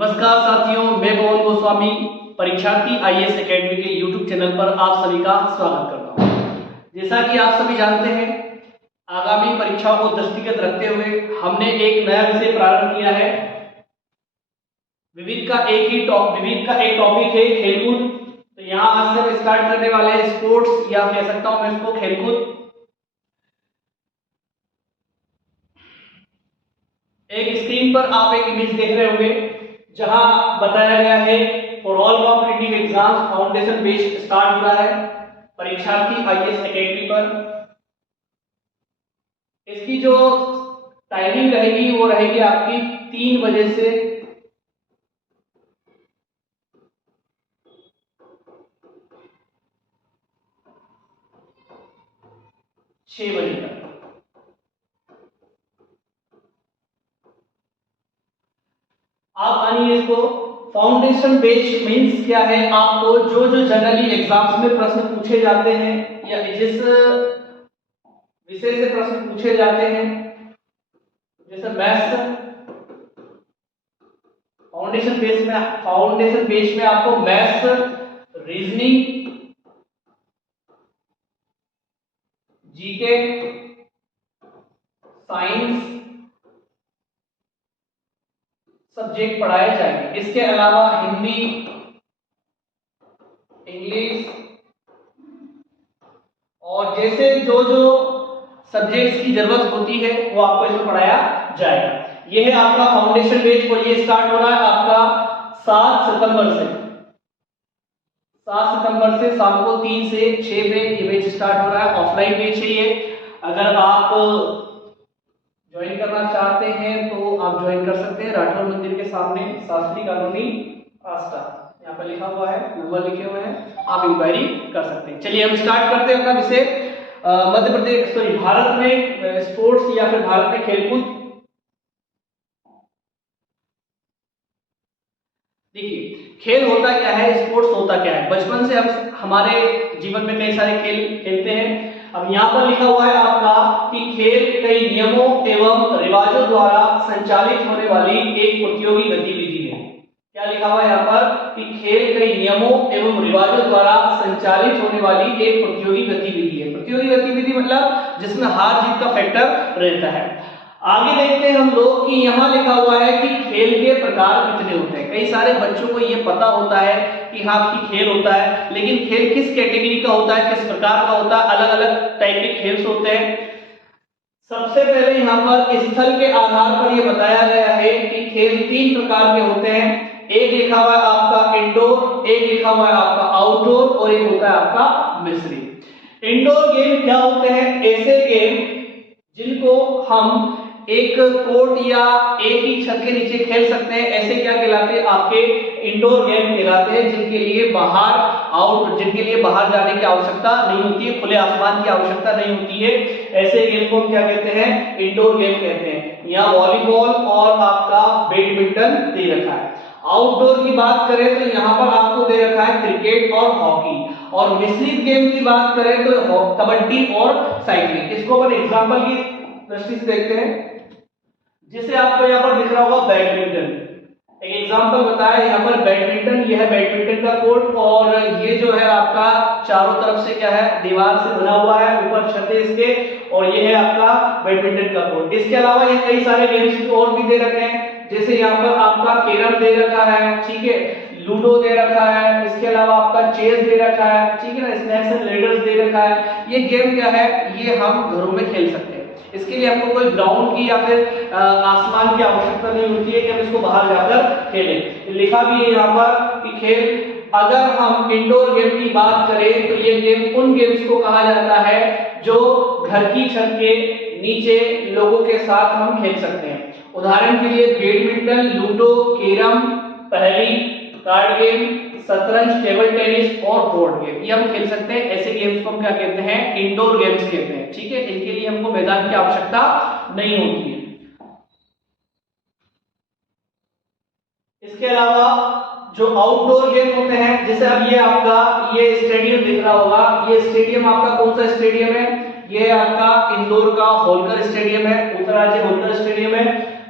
नमस्कार साथियों, मैं पवन गोस्वामी परीक्षार्थी आईएएस एकेडमी के यूट्यूब चैनल पर आप सभी का स्वागत करता हूं। जैसा कि आप सभी जानते हैं, आगामी परीक्षाओं को दृष्टिगत रखते हुए हमने एक नया विषय प्रारंभ किया है। विविध का एक टॉपिक है खेलकूद। तो यहाँ आज से हम स्टार्ट करने वाले हैं स्पोर्ट्स, या कह सकता हूं मैं इसको खेलकूद। एक स्क्रीन पर आप एक इमेज देख रहे होंगे जहां बताया गया है for all competitive exam foundation based start हो रहा है परीक्षार्थी आईएएस एकेडमी पर। इसकी जो टाइमिंग रहेगी वो रहेगी आपकी 3 बजे से 6 बजे तक। आप मानिए इसको फाउंडेशन बेस्ड मींस क्या है, आपको जो जनरली एग्जाम्स में प्रश्न पूछे जाते हैं या जिस विषय से प्रश्न पूछे जाते हैं, जैसे मैथ्स, फाउंडेशन बेस में आपको maths, reasoning, GK, science subject पढ़ाए जाएंगे। इसके अलावा हिंदी, इंग्लिश और जैसे जो सब्जेक्ट्स की जरूरत होती है वो आपको इसमें पढ़ाया जाएगा। यह है आपका फाउंडेशन बेच, और ये स्टार्ट हो रहा है आपका 7 सितंबर से। 7 सितंबर से शाम को 3 से 6 बजे ये बैच स्टार्ट हो रहा है। ऑफलाइन बैच है ये। अगर आप ज्वाइन करना चाहते हैं तो आप ज्वाइन कर सकते हैं। राठौर मंदिर के सामने शास्त्री कॉलोनी आस्था, यहाँ पर लिखा हुआ है, नंबर लिखे हुए हैं, आप इंक्वायरी कर सकते हैं। चलिए हम स्टार्ट करते हैं अपना विषय। मध्य प्रदेश भारत में स्पोर्ट्स या फिर भारत में खेलकूद। देखिए खेल होता क्या है, स्पोर्ट्स होता क्या है। बचपन से हम हमारे जीवन में कई सारे खेल खेलते हैं। अब यहाँ पर लिखा हुआ है आपका कि खेल कई नियमों एवं रिवाजों द्वारा संचालित होने वाली एक प्रतियोगी गतिविधि है। क्या लिखा हुआ है यहाँ पर कि खेल कई नियमों एवं रिवाजों द्वारा संचालित होने वाली एक प्रतियोगी गतिविधि है। प्रतियोगी गतिविधि मतलब जिसमें हार जीत का फैक्टर रहता है। आगे देखते हैं हम लोग कि यहाँ लिखा हुआ है कि खेल के प्रकार कितने होते हैं। कई सारे बच्चों को ये पता होता है कि हाँ कि खेल होता है, लेकिन खेल किस कैटेगरी का होता है, किस प्रकार का होता है, अलग अलग टाइप के खेल होते हैं। सबसे पहले यहाँ पर स्थल के आधार पर यह बताया गया है कि खेल 3 प्रकार के होते हैं। एक लिखा हुआ है आपका इंडोर, एक लिखा हुआ है आपका आउटडोर, और एक होता है आपका मिश्रित। इंडोर गेम क्या होते हैं? ऐसे गेम जिनको हम एक कोर्ट या एक ही छत के नीचे खेल सकते हैं। ऐसे क्या कहलाते हैं? आपके इंडोर गेम कहलाते हैं, जिनके लिए बाहर जाने की आवश्यकता नहीं होती है, खुले आसमान की आवश्यकता नहीं होती है। ऐसे गेम को हम क्या कहते हैं? इंडोर गेम कहते हैं। यहाँ वॉलीबॉल और आपका बैडमिंटन दे रखा है। आउटडोर की बात करें तो यहाँ पर आपको दे रखा है क्रिकेट और हॉकी। और मिश्रित गेम की बात करें तो कबड्डी और साइकिलिंग। इसको अपन एग्जाम्पल की दृष्टि से देखते हैं। जिसे आपको यहाँ पर दिख रहा होगा बैडमिंटन। एक एग्जांपल बताया यहाँ पर बैडमिंटन, यह है बैडमिंटन का कोर्ट, और ये जो है आपका चारों तरफ से क्या है, दीवार से बना हुआ है, ऊपर छत है इसके, और ये है आपका बैडमिंटन का कोर्ट। इसके अलावा ये कई सारे गेम्स और भी दे रखे हैं, जैसे यहाँ पर आपका कैरम दे रखा है, ठीक है, लूडो दे रखा है, इसके अलावा आपका चेस दे रखा है, ठीक है ना, स्नैक्स एंड लेडर्स दे रखा है। ये गेम क्या है, ये हम घरों में खेल सकते हैं। इसके लिए हमको कोई ग्राउंड की या फिर आसमान की आवश्यकता नहीं होती है कि हम इसको बाहर जाकर खेलें। लिखा भी है यहाँ पर कि खेल, अगर हम इंडोर गेम की बात करें तो ये गेम उन गेम्स को कहा जाता है जो घर की छत के नीचे लोगों के साथ हम खेल सकते हैं। उदाहरण के लिए बैडमिंटन, लूडो, कैरम, पहेली, कार्ड गेम, शतरंज, टेबल टेनिस और बोर्ड गेम, ये हम खेल सकते हैं। ऐसे गेम्स को हम क्या कहते हैं? इंडोर गेम्स कहते हैं, ठीक है। इनके लिए हमको मैदान की आवश्यकता नहीं होती है। इसके अलावा जो आउटडोर गेम होते हैं, जैसे अब ये आपका ये स्टेडियम दिख रहा होगा, ये स्टेडियम आपका कौन सा स्टेडियम है? ये आपका इंदौर का होलकर स्टेडियम है, उत्तराज्य होलकर स्टेडियम है।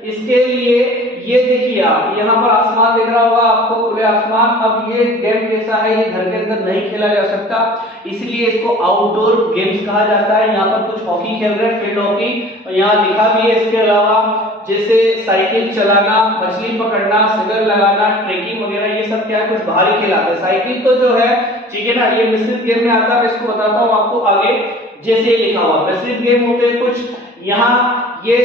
इसके लिए ये देखिए आप यहाँ पर आसमान दिख रहा होगा आपको, खुले आसमान। अब ये गेम कैसा है, ये घर के अंदर नहीं खेला जा सकता, इसलिए इसको आउटडोर गेम्स कहा जाता है। यहाँ पर कुछ हॉकी खेल रहे हैं, फील्ड हॉकी, और यहाँ लिखा भी है इसके अलावा जैसे साइकिल चलाना, मछली पकड़ना, सिगर लगाना, ट्रेकिंग वगैरह, ये सब क्या है, कुछ बाहरी खेल आते हैं। साइकिल तो जो है ठीक है ना, ये मिश्रित गेम में आता है, मैं इसको बताता हूँ आपको आगे। जैसे लिखा हुआ मिश्रित गेम होते हैं कुछ, यहाँ ये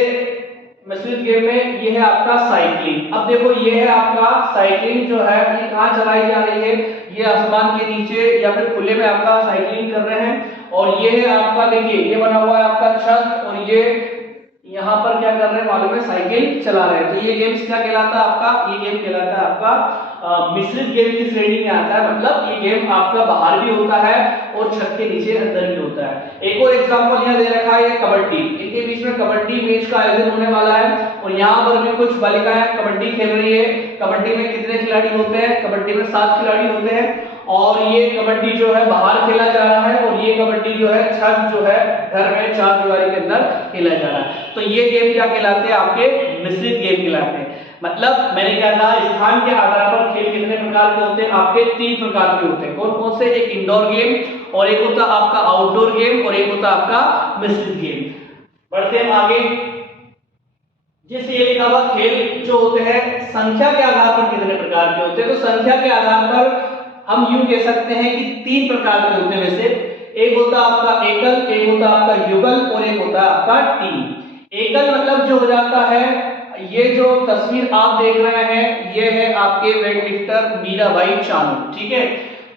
मिश्रित गेम में ये है आपका साइकिलिंग। अब देखो ये है आपका साइकिलिंग जो है, ये कहाँ चलाई जा रही है, ये आसमान के नीचे या फिर खुले में आपका साइकिलिंग कर रहे हैं। और ये है आपका, देखिए ये बना हुआ है आपका छत, और ये यहाँ पर क्या कर रहे हैं मालूम है, साइकिल चला रहे हैं। तो ये गेम्स क्या कहलाता है आपका, ये गेम कहलाता है आपका मिश्रित गेम की श्रेणी में आता है। मतलब ये गेम आपका बाहर भी होता है और छत के नीचे अंदर भी होता है। एक और एग्जांपल यहाँ दे रखा है कबड्डी, इनके बीच में कबड्डी मैच का आयोजन होने वाला है, और यहाँ पर भी कुछ बालिकाएं कबड्डी खेल रही है। कबड्डी में कितने खिलाड़ी होते हैं, कबड्डी में 7 खिलाड़ी होते हैं, और ये कबड्डी जो है बाहर खेला जा रहा है, और ये कबड्डी जो है छत जो है घर में 4 दीवारी के अंदर खेला जा रहा है। तो ये गेम क्या कहलाते हैं, आपके मिश्रित गेम कहलाते हैं। मतलब मैंने क्या कहा, स्थान के आधार पर खेल कितने प्रकार के होते हैं, आपके 3 प्रकार के होते हैं। कौन कौन से, एक इंडोर गेम, और एक होता आपका आउटडोर गेम, और एक होता आपका मिश्रित गेम। बढ़ते हैं आगे। जैसे ये लिखा हुआ खेल जो होते हैं संख्या के आधार पर कितने प्रकार के होते हैं, तो संख्या के आधार पर हम यूं कह सकते हैं कि 3 प्रकार के होते हैं। वैसे एक होता आपका एकल, एक होता आपका युगल, और एक होता आपका टीम। एकल मतलब जो हो जाता है, ये जो तस्वीर आप देख रहे हैं ये है आपके वेटलिफ्टर मीराबाई चानू, ठीक है।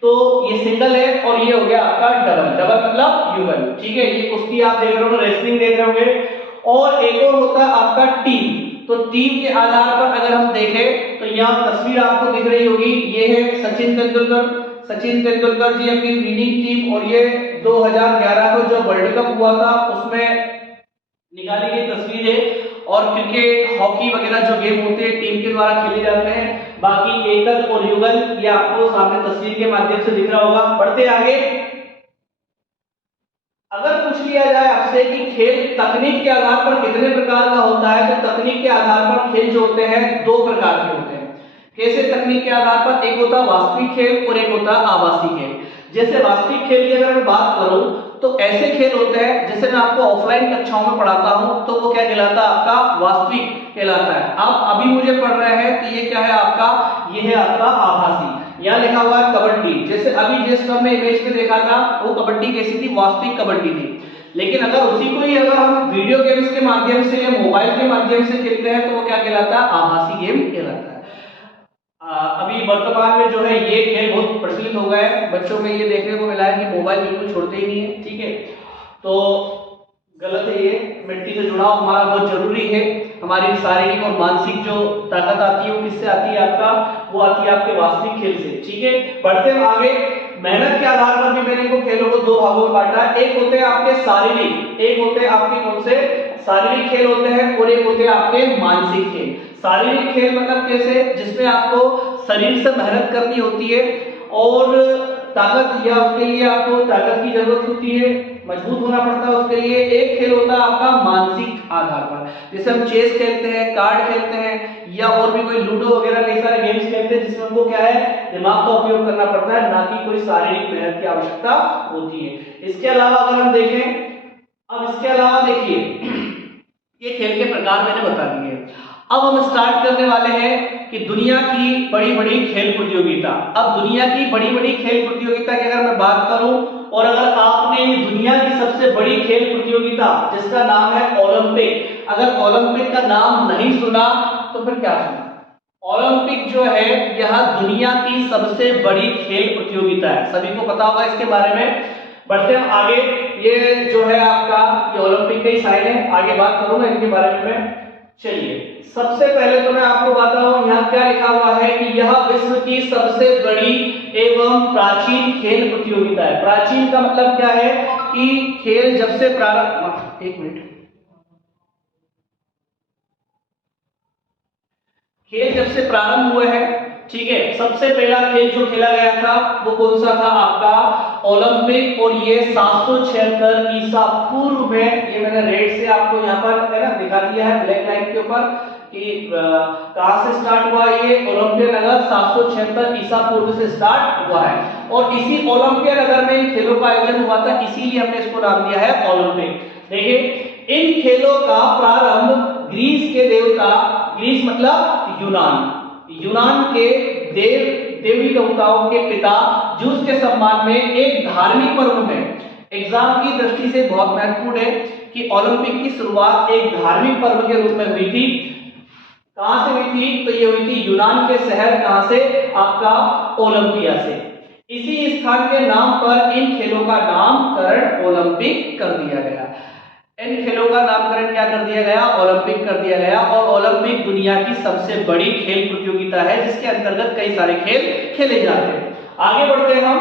तो ये सिंगल है, और ये हो गया आपका डबल। डबल मतलब युगल, ठीक है। ये कुश्ती आप देख रहे हो, रेसलिंग देख रहे होंगे। और एक और होता है आपका टीम। तो टीम के आधार पर अगर हम देखें तो यहाँ तस्वीर आपको दिख रही होगी, ये है सचिन तेंदुलकर। सचिन तेंदुलकर जी अपनी विनिंग टीम, और ये 2011 को जो वर्ल्ड कप हुआ था उसमें निकाली गई तस्वीर है। और क्रिकेट, हॉकी वगैरह जो गेम होते हैं टीम के द्वारा खेले जाते हैं। बाकी एकल और युगल ये आपको सामने तस्वीर के माध्यम से दिख रहा होगा। बढ़ते आगे। अगर पूछ लिया जाए आपसे कि खेल तकनीक के आधार पर कितने प्रकार का होता है, तो तकनीक के आधार पर खेल जो होते हैं 2 प्रकार के होते हैं। कैसे तकनीक के आधार पर, एक होता वास्तविक खेल और एक होता आभासी खेल। जैसे वास्तविक खेल की अगर मैं बात करूं तो ऐसे खेल होते हैं, जैसे मैं आपको ऑफलाइन कक्षाओं में पढ़ाता हूं तो वो क्या कहलाता है, आपका वास्तविक कहलाता है। आप अभी मुझे पढ़ रहे हैं तो ये क्या है आपका, ये है आपका आभासी। यहाँ लिखा हुआ है कबड्डी, जैसे अभी जिस हमने इमेज में देखा था वो कबड्डी कैसी थी, वास्तविक कबड्डी थी। लेकिन अगर उसी को ही अगर हम वीडियो गेम्स के माध्यम से या मोबाइल के माध्यम से खेलते हैं तो वो क्या कहलाता है, आभासी गेम कहलाता है। अभी वर्तमान में जो है ये खेल बहुत प्रचलित हो गए हैं, बच्चों में ये देखने को मिला है कि मोबाइल बिल्कुल छोड़ते ही नहीं है, ठीक है। तो गलत है ये, मिट्टी से जुड़ाव हमारा बहुत जरूरी है। हमारी शारीरिक और मानसिक जो ताकत आती है वो किससे आती है आपका, वो आती है आपके वास्तविक खेल से, ठीक है। बढ़ते हैं आगे। मेहनत के आधार पर भी मैंने इनको खेलों को 2 भागों में बांटा है। एक होते हैं आपके शारीरिक, एक होते हैं आपके कौन से, शारीरिक खेल होते हैं, और एक होते हैं आपके मानसिक खेल। शारीरिक खेल मतलब कैसे, जिसमें आपको शरीर से मेहनत करनी होती है और ताकत, या उसके लिए आपको ताकत की जरूरत होती है, मजबूत होना पड़ता है उसके लिए। एक खेल होता है आपका मानसिक आधार पर, जैसे हम चेस खेलते हैं, कार्ड खेलते हैं, या और भी कोई लूडो वगैरह कई सारे गेम्स खेलते हैं जिसमें हमको क्या है, दिमाग का उपयोग करना पड़ता है, ना कि कोई शारीरिक मेहनत की आवश्यकता होती है। इसके अलावा अगर हम देखें, अब इसके अलावा देखिए ये खेल के प्रकार मैंने बता दिए। अब हम स्टार्ट करने वाले हैं कि दुनिया की बड़ी बड़ी खेल प्रतियोगिता। अब दुनिया की बड़ी बड़ी खेल प्रतियोगिता की अगर मैं बात करूं, और अगर आपने दुनिया की सबसे बड़ी खेल प्रतियोगिता जिसका नाम है ओलंपिक, अगर ओलंपिक का नाम नहीं सुना तो फिर क्या सुना। ओलंपिक जो है यह दुनिया की सबसे बड़ी खेल प्रतियोगिता है, सभी को पता होगा इसके बारे में। बढ़ते हैं आगे। ये जो है आपका ये ओलंपिक का ही साइन है, आगे बात करूंगा इनके बारे में मैं। चलिए सबसे पहले तो मैं आपको बताता हूं यहाँ क्या लिखा हुआ है कि यह विश्व की सबसे बड़ी एवं प्राचीन खेल प्रतियोगिता है। प्राचीन का मतलब क्या है कि खेल जब से प्रारंभ, एक मिनट, खेल जब से प्रारंभ हुए हैं, ठीक है। सबसे पहला खेल जो खेला गया था वो कौन सा था, आपका ओलंपिक, और ये 776 ईसा पूर्व में, ये मैंने रेड से आपको यहाँ पर है ना दिखा दिया है ब्लैक लाइन के ऊपर, कि कहां से स्टार्ट हुआ ये ओलंपिया नगर 776 ईसा पूर्व से स्टार्ट हुआ है और इसी ओलंपिया नगर में इन खेलों का आयोजन हुआ था, इसीलिए हमने इसको नाम दिया है ओलंपिक। देखिए इन खेलों का प्रारंभ ग्रीस के देवता, ग्रीस मतलब यूनान के देवी देवताओं के पिता जूस के सम्मान में एक धार्मिक पर्व में, एग्जाम की दृष्टि से बहुत महत्वपूर्ण है कि ओलंपिक की शुरुआत एक धार्मिक पर्व के रूप में हुई थी। कहां से हुई थी? तो ये हुई थी यूनान के शहर कहां से? आपका ओलंपिया से। इसी स्थान के नाम पर इन खेलों का नामकरण ओलंपिक कर दिया गया। इन खेलों का नामकरण क्या कर दिया गया? ओलंपिक कर दिया गया। और ओलंपिक दुनिया की सबसे बड़ी खेल प्रतियोगिता है जिसके अंतर्गत कई सारे खेल खेले जाते हैं। आगे बढ़ते हैं हम।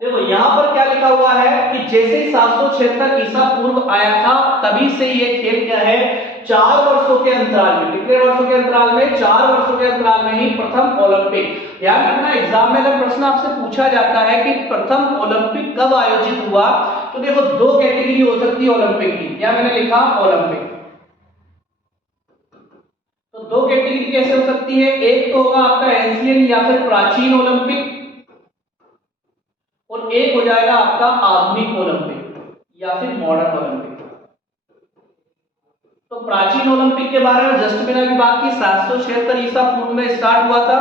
देखो यहां पर क्या लिखा हुआ है कि जैसे ही 776 ईसा पूर्व आया था तभी से ये खेल क्या है? 4 वर्षों के अंतराल में, कितने वर्षों के अंतराल में? 4 वर्षों के अंतराल में ही प्रथम ओलंपिक। ध्यान रखना एग्जाम में अगर प्रश्न आपसे पूछा जाता है कि प्रथम ओलंपिक कब आयोजित हुआ, तो देखो 2 कैटेगरी हो सकती है ओलंपिक की। क्या मैंने लिखा? ओलंपिक। तो 2 कैटेगरी कैसे हो सकती है? एक तो होगा आपका एंशिएंट या फिर प्राचीन ओलंपिक, और एक हो जाएगा आपका आधुनिक ओलंपिक या फिर मॉडर्न ओलंपिक। तो प्राचीन ओलंपिक के बारे में जस्ट मैंने अभी बात की, 776 ईसा पूर्व में स्टार्ट हुआ था,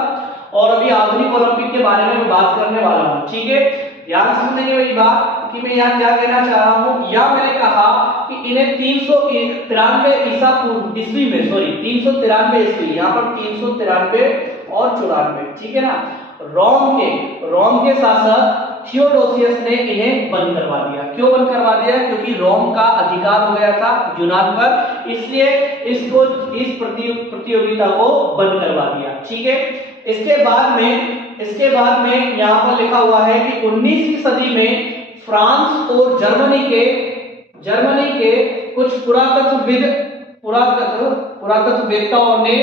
और अभी आधुनिक ओलंपिक के बारे में मैं बात करने वाला हूं। ठीक है, ध्यान से सुनेंगे मेरी बात कि मैं यहाँ क्या कहना चाह रहा हूं। या मैंने कहा कि इन्हें 393 ईसा पूर्व ईस्वी में, सॉरी 393 ईस्वी, यहाँ पर 393 और 94, ठीक है ना, रोम के शासक थियोडोसियस ने इन्हें बंद करवा दिया। क्यों बंद करवा दिया? क्योंकि रोम का अधिकार हो गया था यूनान पर, इसलिए इसको इस प्रतियोगिता को बंद करवा दिया। ठीक है, इसके बाद में यहाँ पर लिखा हुआ है कि 19वीं सदी में फ्रांस और जर्मनी के कुछ पुरातत्ववेत्ताओं ने,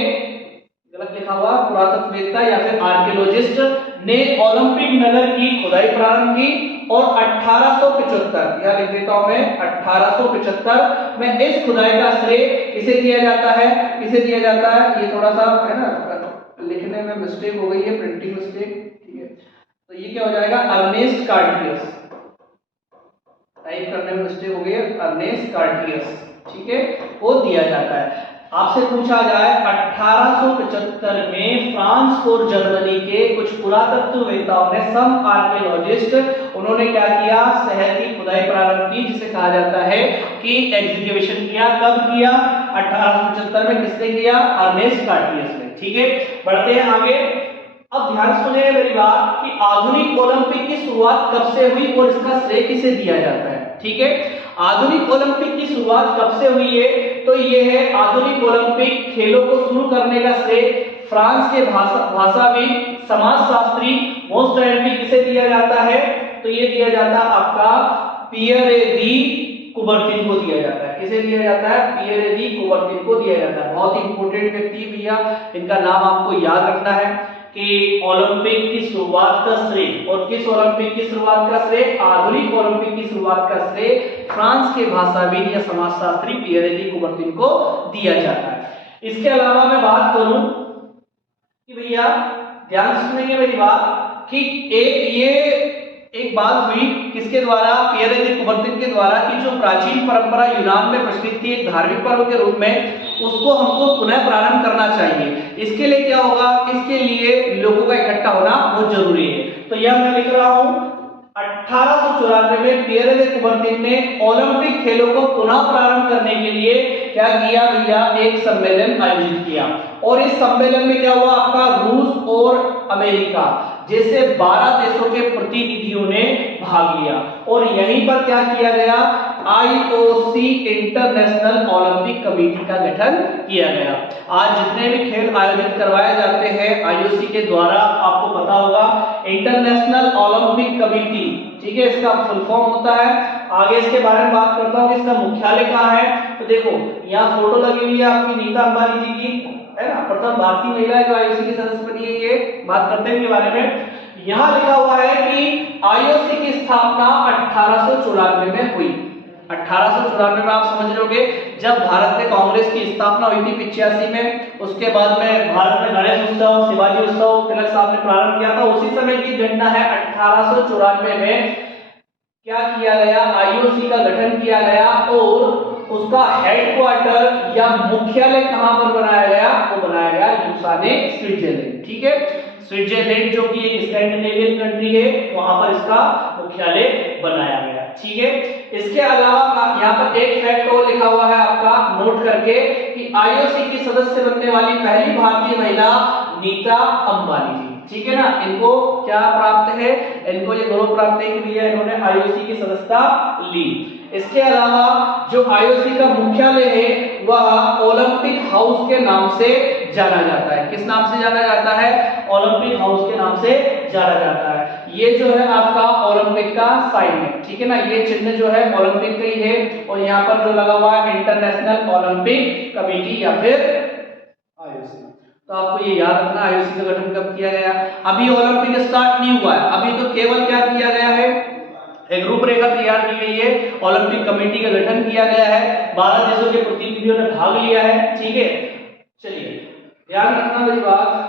गलत लिखा हुआ, पुरातत्ववेत्ता या फिर आर्कियोलॉजिस्ट ने ओलंपिक नगर की खुदाई प्रारंभ की और 1875, यह लिख देता हूं मैं, 1875 में इस खुदाई का श्रेय किसे दिया जाता है? ये थोड़ा सा है ना लिखने में मिस्टेक हो गई है, प्रिंटिंग मिस्टेक, ठीक है, तो ये क्या हो जाएगा? अर्नेस्ट कार्टियस, टाइप करने में मिस्टेक हो गई है, अर्नेस्ट कार्टियस, ठीक है, वो दिया जाता है। आपसे पूछा जाए 1875 में फ्रांस और जर्मनी के कुछ पुरातत्ववेत्ताओं ने, सम आर्कियोलॉजिस्ट, उन्होंने क्या किया? शहर की खुदाई प्रारंभ की, जिसे कहा जाता है कि एग्जीक्यूशन किया। कब किया? 1875 में। किसने किया? अर्नेस्ट कार्टियस ने। ठीक है, बढ़ते हैं आगे। अब ध्यान सुनिए मेरी बात कि आधुनिक ओलंपिक की शुरुआत कब से हुई और इसका श्रेय किसे दिया जाता है। ठीक है, आधुनिक ओलंपिक की शुरुआत कब से हुई है? तो ये है आधुनिक ओलंपिक खेलों को शुरू करने का श्रेय फ्रांस के भाषाविद, समाजशास्त्री मोस्टैल्डी किसे दिया जाता है? तो ये दिया जाता है आपका पियरे दी कुबर्तिन को दिया जाता है। किसे दिया जाता है? पियरे दी कुबर्तिन को दिया जाता है। बहुत ही इंपोर्टेंट व्यक्ति भैया, इनका नाम आपको याद रखना है कि ओलंपिक की शुरुआत का श्रेय, और किस ओलंपिक की शुरुआत का श्रेय? आधुनिक ओलंपिक की शुरुआत का श्रेय फ्रांस के भाषाविद या समाजशास्त्री पियरे दी कुबर्तिन को दिया जाता है। इसके अलावा मैं बात करूं कि भैया ध्यान सुनेंगे मेरी बात कि एक बात हुई किसके द्वारा? पियरे दी कुबर्तिन के द्वारा, कि जो प्राचीन परंपरा यूनान में प्रचलित थी एक धार्मिक पर्व के रूप में, उसको हमको पुनः प्रारंभ करना चाहिए। इसके लिए क्या होगा? इसके लिए लोगों का इकट्ठा होना बहुत जरूरी है। तो यह मैं लिख रहा हूं 1894 में पियरे दी कुबर्तिन ने ओलंपिक खेलों को पुनः प्रारंभ करने के लिए क्या किया भैया? एक सम्मेलन आयोजित किया, और इस सम्मेलन में क्या हुआ? आपका रूस और अमेरिका जैसे 12 देशों के प्रतिनिधियों ने भाग लिया, और यहीं पर क्या किया गया? IOC इंटरनेशनल ओलंपिक कमेटी का गठन किया गया। आज जितने भी खेल आयोजित करवाए जाते हैं IOC के द्वारा, आपको पता होगा इंटरनेशनल ओलंपिक कमेटी, ठीक है, इसका फुल फॉर्म होता है। आगे इसके बारे में बात करता हूँ कि इसका मुख्यालय कहाँ है। तो देखो यहाँ फोटो लगी हुई है आपकी नीता अंबानी जी की, है ना, प्रथम भारतीय महिला जो IOC की सदस्य बनी है, ये बात करते हैं इनके बारे में। यहाँ लिखा हुआ है कि IOC की स्थापना 1894 में हुई। 1894 में आप समझ लोगे जब भारत में कांग्रेस की स्थापना हुई थी 85 में, उसके बाद में भारत में गणेश उत्सव, शिवाजी उत्सव तिलक साहब ने प्रारंभ किया था। उसी समय की घटना है 1894 में क्या किया गया, आईओसी का गठन किया गया और उसका हेडक्वार्टर या मुख्यालय कहां पर बनाया गया, वो बनाया गया लुसाने स्विट्जरलैंड। ठीक है, स्विट्जरलैंड जो कि एक स्कैंडिनेवियन कंट्री है, वहां पर इसका मुख्यालय बनाया गया। ठीक है, इसके अलावा यहाँ पर एक फैक्ट और लिखा हुआ है आपका नोट करके कि आईओसी की सदस्य बनने वाली पहली भारतीय महिला नीता अंबानी थी। ठीक है ना, इनको क्या प्राप्त है, इनको ये गौरव प्राप्त है कि भैया इन्होंने आईओसी की सदस्यता ली। इसके अलावा जो आईओसी का मुख्यालय है वह ओलंपिक हाउस के नाम से जाना जाता है। किस नाम से जाना जाता है, ओलंपिक हाउस के नाम से जाना जाता है। ये जो है आपका ओलंपिक का साइन है। ठीक है ना, ये चिन्ह जो है ओलंपिक का ही है और यहाँ पर जो लगा हुआ है इंटरनेशनल ओलंपिक कमेटी या फिर आईओसी। तो आपको ये याद रखना आईओसी का गठन कब किया गया। अभी ओलंपिक स्टार्ट नहीं हुआ है, अभी तो केवल क्या किया गया है, एक रूपरेखा तैयार की गई है, ओलंपिक कमेटी का गठन किया गया है, 12 देशों के प्रतिनिधियों ने भाग लिया है। ठीक है, चलिए ध्यान रखना मेरी बात।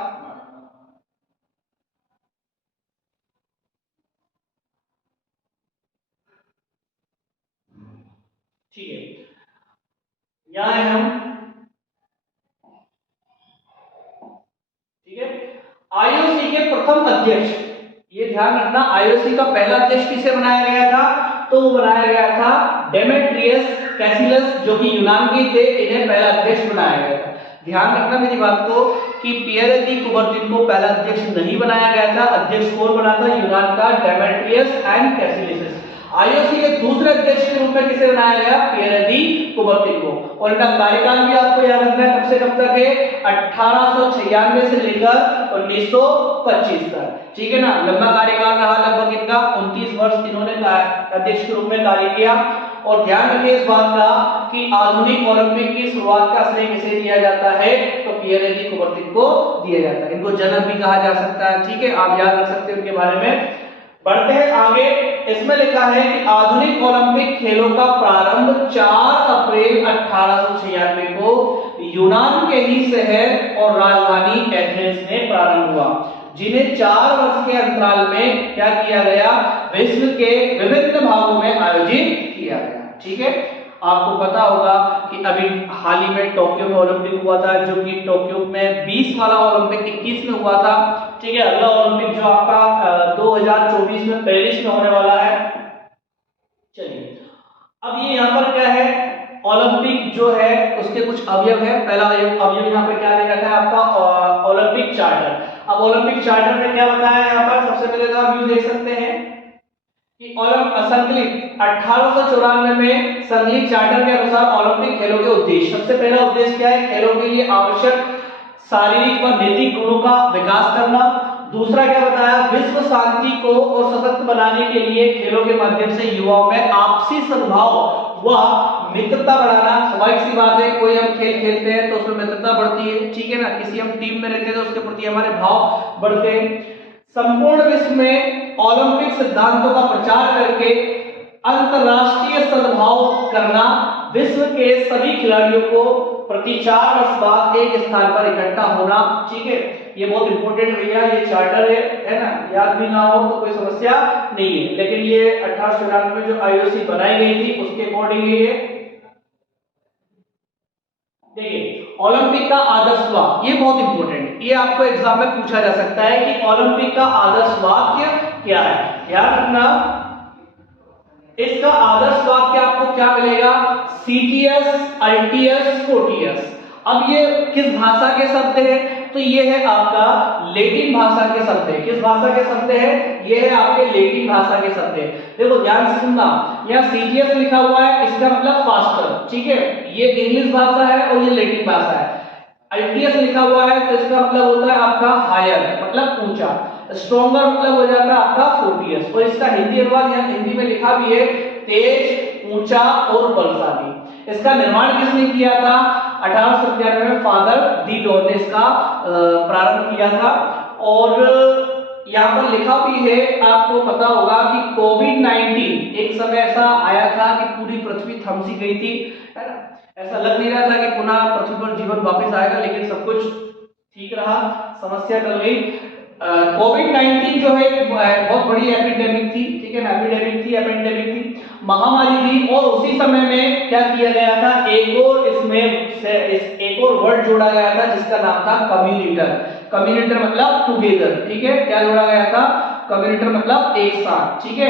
ठीक है, यहां है हम। ठीक है, आईओसी के प्रथम अध्यक्ष, ये ध्यान रखना, आईओसी का पहला अध्यक्ष किसे बनाया गया था, तो वो बनाया गया था डेमेट्रियस कैसिलस, जो कि यूनान के थे, इन्हें पहला अध्यक्ष बनाया गया था। ध्यान रखना मेरी बात को कि पियर दी कुबर्टिन को पहला अध्यक्ष नहीं बनाया गया था, अध्यक्ष कौन बना था, यूनान का डेमेट्रियस एंड कैसिलस। आईओसी के दूसरे अध्यक्ष के रूप में किसे बनाया गया, पियर दी कुबर्टिन को। और इनका कार्यकाल भी आपको याद रखना है, कब से कब तक है, 1896 से लेकर 1925 तक। ठीक है ना, लंबा कार्यकाल रहा लगभग इनका, 29 वर्ष इन्होंने अध्यक्ष के रूप में कार्य किया। और ध्यान रखिए इस बात का कि आधुनिक ओलंपिक की शुरुआत का श्रेय किसे दिया जाता है, तो पियर दी कुबर्टिन को दिया जाता है। इनको जनक भी कहा जा सकता है। ठीक है, आप याद रख सकते हैं उनके बारे में। बढ़ते हैं आगे, इसमें लिखा है कि आधुनिक ओलंपिक खेलों का प्रारंभ 4 अप्रैल 1896 को यूनान के ही शहर और राजधानी एथेंस में प्रारंभ हुआ, जिन्हें 4 वर्ष के अंतराल में क्या किया गया, विश्व के विभिन्न भागों में आयोजित किया गया। ठीक है, आपको पता होगा कि अभी हाल ही में टोक्यो में ओलंपिक हुआ था, जो कि टोक्यो में 20 वाला ओलंपिक 21 में हुआ था। ठीक है, अगला ओलंपिक जो आपका 2024 में पेरिस में होने वाला है। चलिए, अब ये यहाँ पर क्या है, ओलंपिक जो है उसके कुछ अवयव है। पहला अवयव यहाँ पे क्या दे रखा है आपका, ओलंपिक चार्टर। अब ओलंपिक चार्टर में क्या बताया है यहाँ पर, सबसे पहले तो आप देख सकते हैं कि संकलित 1894 में संकलित चार्टर के अनुसार ओलंपिक खेलों के उद्देश्य, सबसे पहला उद्देश्य क्या है, खेलों के लिए आवश्यक शारीरिक व नैतिक गुणों का विकास करना। दूसरा क्या बताया, विश्व शांति को और सशक्त बनाने के लिए खेलों के माध्यम से युवाओं में आपसी सद्भाव व मित्रता बढ़ाना। स्वाभाविक सी बात है, कोई हम खेल खेलते हैं तो उसमें मित्रता बढ़ती है। ठीक है ना, किसी हम टीम में रहते हैं तो उसके प्रति हमारे भाव बढ़ते हैं। संपूर्ण विश्व में ओलंपिक सिद्धांतों का प्रचार करके अंतरराष्ट्रीय सद्भाव करना, विश्व के सभी खिलाड़ियों को प्रति 4 वर्ष बाद एक स्थान पर इकट्ठा होना। ठीक है, ये बहुत इंपॉर्टेंट भैया, ये चार्टर है ना, याद भी ना हो तो कोई समस्या नहीं है, लेकिन ये 1894 में जो आईओसी बनाई गई थी उसके अकॉर्डिंग ये देखिए ओलंपिक का आदर्श वाक्य, ये बहुत इंपॉर्टेंट है, ये आपको एग्जाम में पूछा जा सकता है कि ओलंपिक का आदर्श वाक्य क्या है। याद रखना, इसका आदर्श वाक्य आपको क्या मिलेगा, सीटीएस, अल्टीएस, फोर्टियस। अब ये किस भाषा के शब्द है, तो ये है आपका लैटिन भाषा के शब्द है। किस भाषा के शब्द है, ये है आपके लैटिन भाषा के शब्द है। देखो ध्यान से सुनना, यहाँ सीटीएस लिखा हुआ है, इसका मतलब फास्टर। ठीक है, ये इंग्लिश भाषा है और ये लैटिन भाषा है। अल्टीएस लिखा हुआ है तो इसका मतलब होता है आपका हायर, मतलब ऊंचा। स्ट्रॉन्गर मतलब हो जाता है आपका फोर्टियस। और इसका हिंदी अनुवाद यहाँ हिंदी में लिखा भी है, तेज, ऊंचा और बलशाली। इसका निर्माण किसने किया था, 1897 में फादर दी डॉन ने इसका प्रारंभ किया था। और यहाँ पर लिखा भी है, आपको पता होगा कि कोविड-19 एक समय ऐसा आया था कि पूरी पृथ्वी थम सी गई थी, है ना। ऐसा लग नहीं रहा था कि पुनः पृथ्वी पर जीवन वापस आएगा, लेकिन सब कुछ ठीक रहा, समस्या टल गई। कोविड-19 जो है बहुत बड़ी एपिडेमिक थी, ठीक है ना, एपिडेमिक थी, महामारी थी। और उसी समय में क्या किया गया था, एक और वर्ड जोड़ा गया था जिसका नाम था कम्युनिटर। कम्युनिटर मतलब टुगेदर, ठीक है, क्या जोड़ा गया था, कम्युनिटर मतलब एक साथ, ठीक है,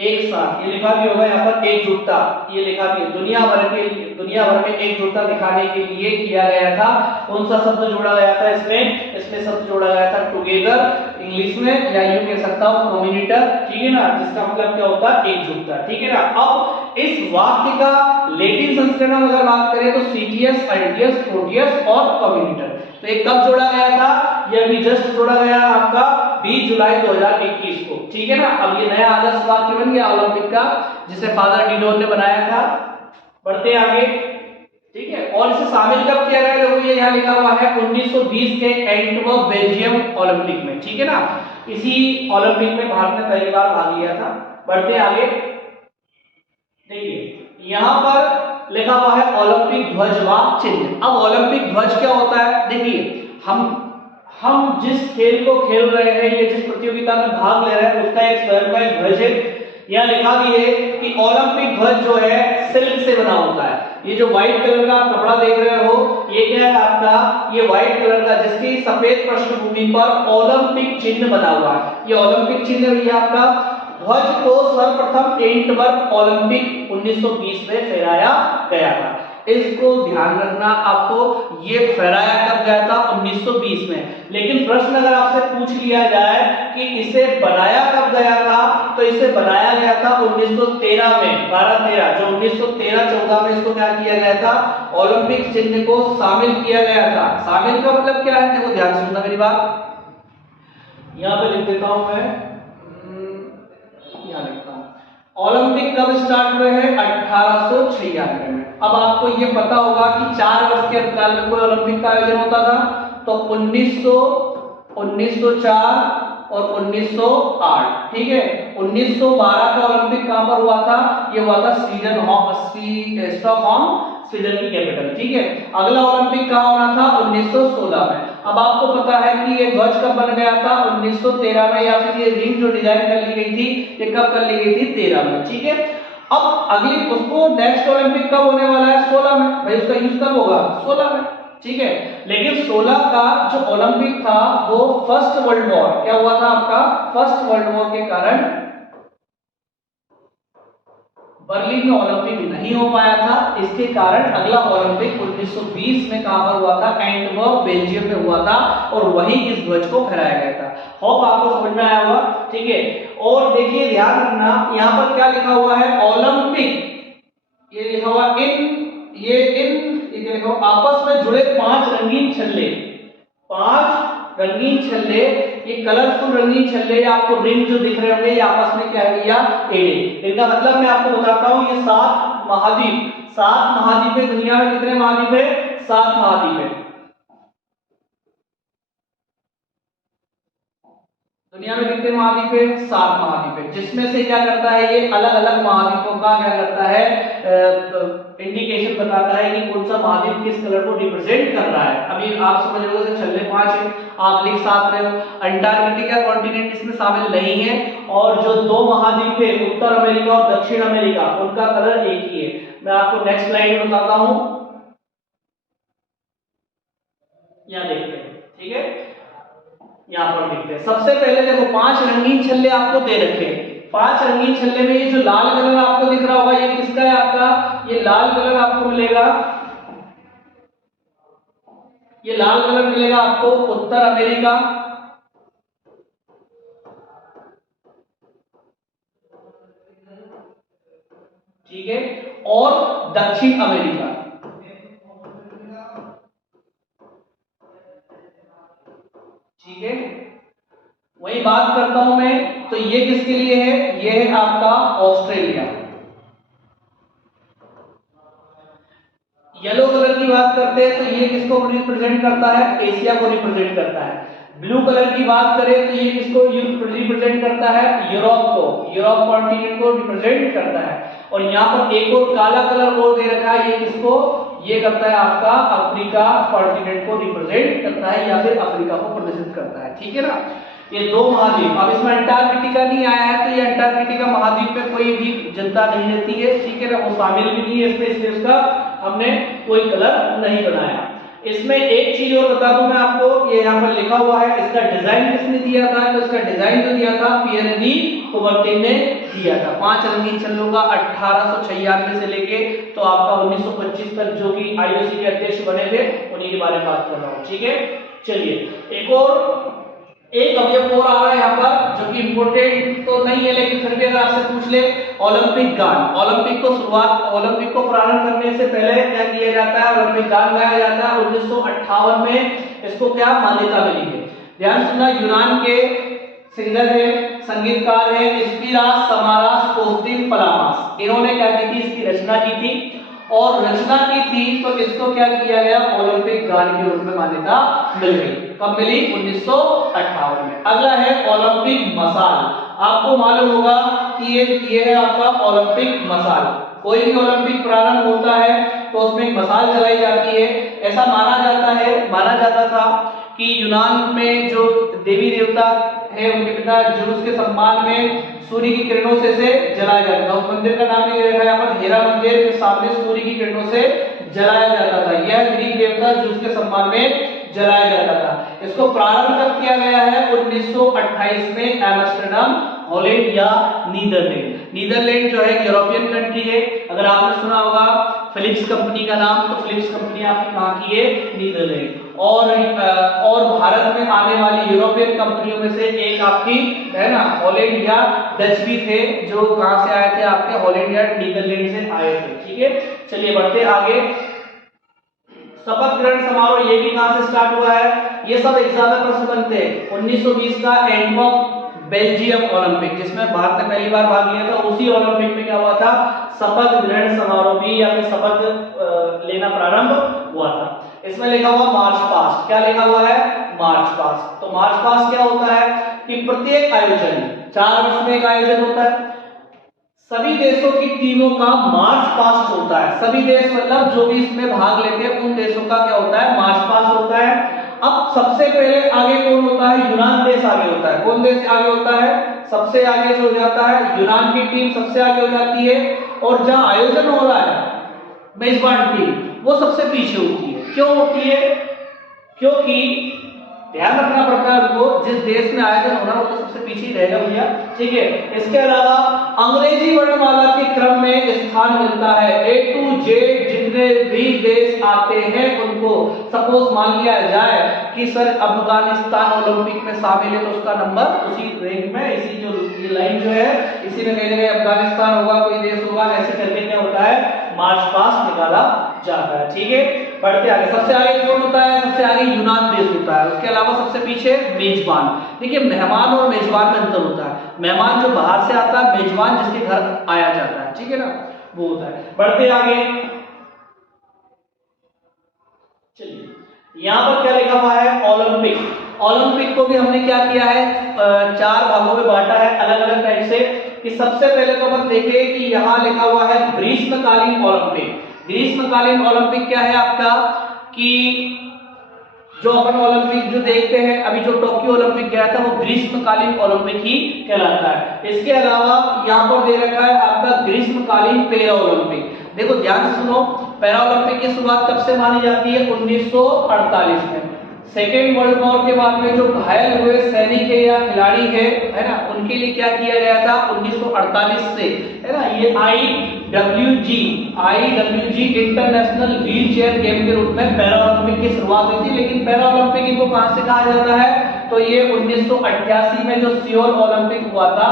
एक साथ। ये लिखा भी होगा यहाँ पर एकजुटता, ये लिखा भी है, दुनिया भर में एकजुटता दिखाने के लिए किया गया था। कौन सा शब्द जोड़ा गया था इसमें शब्द जोड़ा गया था टुगेदर, इंग्लिश में, या यूं कह सकता हूं कम्युनिटर, ठीक है ना, जिसका मतलब क्या होता है, एकजुटता, ठीक है ना। अब इस वाक्य का लैटिन संस्करण अगर बात करें तो सीटियस, अल्टियस, प्रोटियस और कम्युनिटर। तो ये कब जोड़ा गया था, ये अभी जस्ट जोड़ा गया आपका 20 जुलाई 2021 को, ठीक है ना। अब ये नया आदर्श वाक्य बन गया ओलंपिक का, जिसे फादर डिडोन ने बनाया था। बढ़ते आगे, ठीक है। और इसे शामिल कब किया गया, देखो ये यहाँ लिखा हुआ है 1920 के एंटवर्प बेल्जियम ओलंपिक में, ठीक है ना। इसी ओलंपिक में भारत ने पहली बार भाग लिया था। बढ़ते आगे, देखिए यहाँ पर लिखा हुआ है ओलंपिक ध्वज व चिन्ह। अब ओलंपिक ध्वज क्या होता है, देखिए हम जिस खेल को खेल रहे हैं, ये जिस प्रतियोगिता में भाग ले रहे हैं, उसका एक स्वयं का एक ध्वज है। यहाँ लिखा भी है कि ओलंपिक ध्वज जो है सिल्क से बना होता है। ये जो व्हाइट कलर का कपड़ा देख रहे हो, ये क्या है आपका, ये व्हाइट कलर का, जिसकी सफेद पृष्ठभूमि पर ओलंपिक चिन्ह बना हुआ है। ये ओलंपिक चिन्ह भी है आपका। ध्वज को सर्वप्रथम एंटवर्प ओलंपिक 1920 में फहराया गया था। इसको ध्यान रखना आपको, ये फहराया कब गया था, 1920 में। लेकिन प्रश्न अगर आपसे पूछ लिया जाए कि इसे बनाया कब गया था, तो इसे बनाया गया था 1913 में, 12-13, जो 1913-14 में इसको क्या किया गया था, ओलंपिक चिन्ह को शामिल किया गया था। शामिल का मतलब क्या है, देखो ध्यान सुनना मेरी बात, यहां पे लिख देता हूं मैं, यहां लिखता हूं, ओलंपिक कब स्टार्ट हुए हैं, 1896 में। अब आपको ये पता होगा कि 4 वर्ष के अंतराल में कोई ओलंपिक का आयोजन होता था, तो 1900, 1904 और 1908, ठीक है। 1912 का ओलंपिक कहां पर हुआ था, ये हुआ था स्टॉकहोम, स्वीडन की कैपिटल, ठीक है। अगला ओलंपिक कहां होना था, 1916 में। अब आपको पता है कि ये ध्वज कब बन गया था, 1913 में, या फिर ये रिंग जो डिजाइन कर ली गई थी, ये कब कर ली गई थी, 13 में, ठीक है। अब अगली उसको नेक्स्ट ओलंपिक कब होने वाला है, 16 में। भाई उसका यूज कब होगा, 16 में, ठीक है। लेकिन 16 का जो ओलंपिक था वो फर्स्ट वर्ल्ड वॉर, क्या हुआ था आपका, फर्स्ट वर्ल्ड वॉर के कारण बर्लिन में ओलंपिक नहीं हो पाया था। इसके कारण अगला ओलंपिक 1920 में कहां पर हुआ था, एंटवर्प बेल्जियम में हुआ था, और वहीं इस ध्वज को फहराया गया था। होप आपको समझ में आया होगा, ठीक है। और देखिए ध्यान रखना, यहां पर क्या लिखा हुआ है, ओलंपिक, ये लिखा हुआ लिखा हुआ आपस में जुड़े 5 रंगीन छल्ले, 5 रंगीन छल्ले, ये कलरफुल रंगीन छल्ले आपको रिंग जो दिख रहे होंगे, ये आपस में क्या है भैया, एड़े। इनका मतलब मैं आपको बताता हूं, ये 7 महाद्वीप है। दुनिया में कितने महाद्वीप है, 7 महाद्वीप है। दुनिया में कितने महाद्वीप है, 7 महाद्वीप है, जिसमें से क्या करता है, ये अलग अलग महाद्वीपों का क्या करता है, इंडिकेशन बताता है कि कौन सा महाद्वीप किस कलर को रिप्रेजेंट कर रहा है। अभी आप समझ रहे हो, छल्ले 5 है, आप लिख साथ रहे हो। अंटार्कटिका कॉन्टिनेंट इसमें शामिल नहीं है, और जो 2 महाद्वीप है, उत्तर अमेरिका और दक्षिण अमेरिका, उनका कलर एक ही है। मैं आपको नेक्स्ट स्लाइड में बताता हूं, यहां देखते हैं, ठीक है। यहां पर देखते हैं, सबसे पहले देखो 5 रंगीन छल्ले आपको दे रखे हैं। 5 रंगीन छल्ले में ये जो लाल कलर आपको दिख रहा होगा, ये किसका है आपका, ये लाल कलर आपको मिलेगा, ये लाल कलर मिलेगा आपको उत्तर अमेरिका, ठीक है, और दक्षिण अमेरिका, ठीक है। वही बात करता हूं मैं, तो ये किसके लिए है, ये है आपका ऑस्ट्रेलिया। येलो कलर की बात करते हैं तो ये किसको रिप्रेजेंट करता है, एशिया को रिप्रेजेंट करता है। ब्लू कलर की बात करें तो ये किसको रिप्रेजेंट करता है, यूरोप को, यूरोप कॉन्टिनेंट को रिप्रेजेंट करता है। और यहाँ पर एक और काला कलर और दे रखा है, ये किसको, ये करता है आपका अफ्रीका कॉन्टिनेंट को रिप्रेजेंट करता है या फिर अफ्रीका को प्रदर्शित करता है, ठीक है ना। ये दो महाद्वीप, अब इसमें अंटार्कटिका नहीं आया है तो ये अंटार्कटिका महाद्वीप में कोई भी जनता नहीं रहती है, ठीक है ना, वो शामिल भी नहीं है इसमें, इसलिए उसका हमने कोई कलर नहीं बनाया। इसमें एक चीज और बता दूं मैं आपको, ये यहाँ पर लिखा हुआ है, इसका डिजाइन किसने दिया था, तो इसका डिजाइन जो दिया था पियर दी कुबर्टिन ने दिया था। 5 रंगीन छल्लों का 1896 से लेके तो आपका 1925 तक जो कि आईओसी के अध्यक्ष बने थे उन्हीं के बारे में बात कर रहा हूँ, ठीक है। चलिए एक अवयव और आ रहा है यहाँ पर जो कि इंपोर्टेंट तो नहीं है लेकिन फिर भी अगर आपसे पूछ ले, ओलंपिक गान। ओलंपिक को प्रारंभ करने से पहले क्या किया जाता है, ओलंपिक गान गाया जाता है। 1958 में इसको क्या मान्यता मिली है। ध्यान सुनना, यूनान के सिंगर है, संगीतकार है स्पिरास समारास कोस्टिन पलामास, इन्होंने क्या की थी, इसकी रचना की थी और रचना की थी तो इसको क्या किया गया, ओलंपिक गान के रूप में मान्यता मिल गई। कब मिली, 1958 में। अगला है ओलंपिक मसाल। आपको मालूम होगा कि ये है आपका ओलंपिक मसाल। कोई भी ओलंपिक प्रारंभ होता है तो उसमें एक मसाल जलाई जाती है। ऐसा माना जाता था कि यूनान में जो देवी देवता है उनके पिता ज़्यूस के सम्मान में सूर्य की किरणों से जलाया जाता था। उस मंदिर का नाम ये देखा यहाँ पर, हेरा मंदिर के सामने सूर्य की किरणों से जलाया जाता था। यह ग्रीक देवता ज़्यूस के सम्मान में जलाया जाता था। इसको प्रारंभ कब किया गया है, 1928 में एम्स्टर्डम, हॉलैंड या नीदरलैंड जो है यूरोपियन कंट्री है। अगर आपने सुना होगा फिलिप्स कंपनी का नाम, तो फिलिप्स कंपनी आपकी कहाँ की है, नीदरलैंड। और भारत में आने वाली यूरोपियन कंपनियों में से एक आपकी है ना हॉलैंड या डच भी थे, जो कहां से आए थे, आपके हॉलैंड या नीदरलैंड से आए थे, ठीक है। चलिए बढ़ते आगे। शपथ ग्रहण समारोह ये भी कहां से स्टार्ट हुआ है, ये सब एग्जाम में प्रश्न बनते हैं। 1920 का एंटवर्प बेल्जियम ओलंपिक, जिसमें भारत ने पहली बार भाग लिया था, उसी ओलंपिक में क्या हुआ था, शपथ ग्रहण समारोह भी या फिर शपथ लेना प्रारंभ हुआ था। इसमें लिखा हुआ मार्च पास्ट, क्या लिखा हुआ है, मार्च पास्ट। तो मार्च पास्ट क्या होता है कि प्रत्येक आयोजन 4 वर्ष में एक आयोजन होता है, सभी देशों की टीमों का मार्च पास्ट होता है। सभी देश मतलब जो भी इसमें भाग लेते हैं उन देशों का क्या होता है, मार्च पास्ट होता है। अब सबसे पहले आगे कौन होता है, यूनान देश आगे होता है। कौन देश आगे होता है, सबसे आगे जो हो जाता है यूनान की टीम सबसे आगे हो जाती है, और जहां आयोजन हो रहा है मेजबान टीम वो सबसे पीछे होती है। क्यों होती है, क्योंकि ध्यान रखना पड़ता है उनको, जिस देश में आयोजन होना वो तो सबसे पीछे ही रहेगा भैया, ठीक है। इसके अलावा अंग्रेजी वर्णमाला के क्रम में स्थान मिलता है। A to Z जितने भी देश आते हैं उनको, सपोज मान लिया जाए कि सर अफगानिस्तान ओलंपिक में शामिल है तो उसका नंबर उसी रैंक में, इसी जो ये लाइन जो है इसी में कहीं ना कहीं अफगानिस्तान होगा, कोई देश होगा, ऐसे करके क्या होता है, मार्च पास्ट निकाला जाता है, ठीक है। बढ़ते आगे, सबसे आगे कौन होता है, सबसे आगे यूनान देश होता है। उसके अलावा सबसे पीछे मेजबान। देखिए मेहमान और मेजबान में अंतर होता है, मेहमान जो बाहर से आता है, मेजबान जिसके घर आया जाता है, ठीक है ना, वो होता है। बढ़ते आगे, चलिए यहाँ पर क्या लिखा हुआ है, ओलंपिक। ओलंपिक को भी हमने क्या किया है, 4 भागों में बांटा है अलग अलग टाइप से। कि सबसे पहले तो अपन देखें कि यहाँ लिखा हुआ है ग्रीष्मकालीन ओलंपिक। ग्रीष्मकालीन ओलंपिक क्या है आपका, कि जो अपन ओलंपिक जो देखते हैं अभी, जो टोक्यो ओलंपिक गया था वो ग्रीष्मकालीन ओलंपिक ही कहलाता है। इसके अलावा यहाँ पर दे रखा है आपका ग्रीष्मकालीन पैरा ओलंपिक। देखो ध्यान से सुनो, पैरा ओलंपिक की शुरुआत कब से मानी जाती है, 1948 में। सेकेंड वर्ल्ड वॉर के बाद में जो घायल हुए सैनिक है या खिलाड़ी है ना, उनके लिए क्या किया गया था 1948 से, है ना, ये IWG international wheel chair game के रूप में पैरा ओलंपिक की शुरुआत हुई थी। लेकिन पैरा ओलंपिक इनको कहां से कहा जाता है, तो ये 1988 में जो सियोल ओलंपिक हुआ था,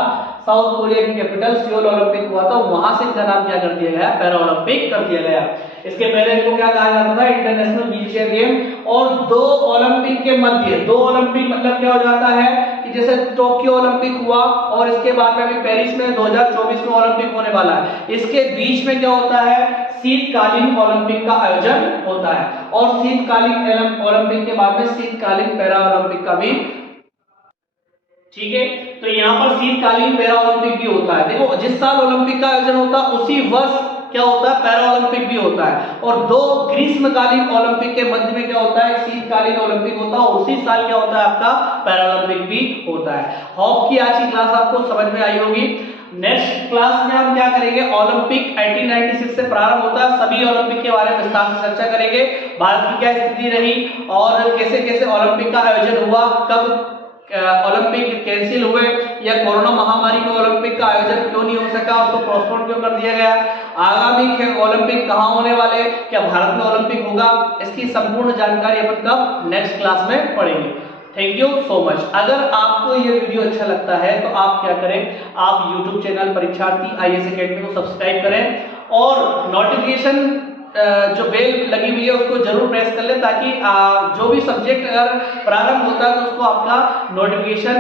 साउथ कोरिया की कैपिटल सियोल ओलंपिक हुआ था, वहां से इनका नाम क्या कर दिया गया, पैरा ओलंपिक कर दिया गया। इसके पहले इनको क्या कहा जाता था, इंटरनेशनल व्हीलचेयर गेम। और 2 ओलंपिक के मध्य, 2 ओलंपिक मतलब क्या हो जाता है कि जैसे टोक्यो ओलंपिक हुआ और इसके बाद में अभी पेरिस में 2024 में ओलंपिक होने वाला है, इसके बीच में क्या होता है, शीतकालीन ओलंपिक का आयोजन होता है, और शीतकालीन ओलंपिक के बाद में शीतकालीन पैरा ओलंपिक का भी, ठीक है। तो यहाँ पर शीतकालीन पैरा ओलंपिक भी होता है। देखो जिस साल ओलंपिक का आयोजन होता है उसी वर्ष क्या होता है, पैरा ओलंपिक भी होता है। और दो ग्रीष्मकालीन ओलंपिक के मध्य में क्या होता है, शीतकालीन ओलंपिक होता है, उसी साल क्या होता है आपका पैरा ओलंपिक भी होता है। होप की आज की क्लास आपको समझ में आई होगी। नेक्स्ट क्लास में हम क्या करेंगे, ओलंपिक 1896 से प्रारंभ होता है, सभी ओलंपिक के बारे में विस्तार से चर्चा करेंगे। भारत की क्या स्थिति रही और कैसे कैसे ओलंपिक का आयोजन हुआ, कब ओलंपिक कैंसिल हुए, या कोरोना महामारी में ओलंपिक का आयोजन क्यों नहीं हो सका, उसको पोस्टपोन क्यों कर दिया गया, आगामी ओलंपिक कहाँ होने वाले, क्या भारत में ओलंपिक होगा, इसकी संपूर्ण जानकारी अपन कब नेक्स्ट क्लास में पढ़ेंगे। Thank you so much. अगर आपको ये वीडियो अच्छा लगता है तो आप क्या करें, आप YouTube चैनल परीक्षार्थी IAS अकेडमी को सब्सक्राइब करें और नोटिफिकेशन जो बेल लगी हुई है उसको जरूर प्रेस कर ले, ताकि जो भी सब्जेक्ट अगर प्रारंभ होता है तो उसको आपका नोटिफिकेशन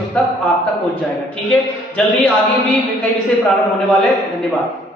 उस तक आप तक पहुंच जाएगा। ठीक है, जल्दी आगे भी कई विषय प्रारंभ होने वाले। धन्यवाद।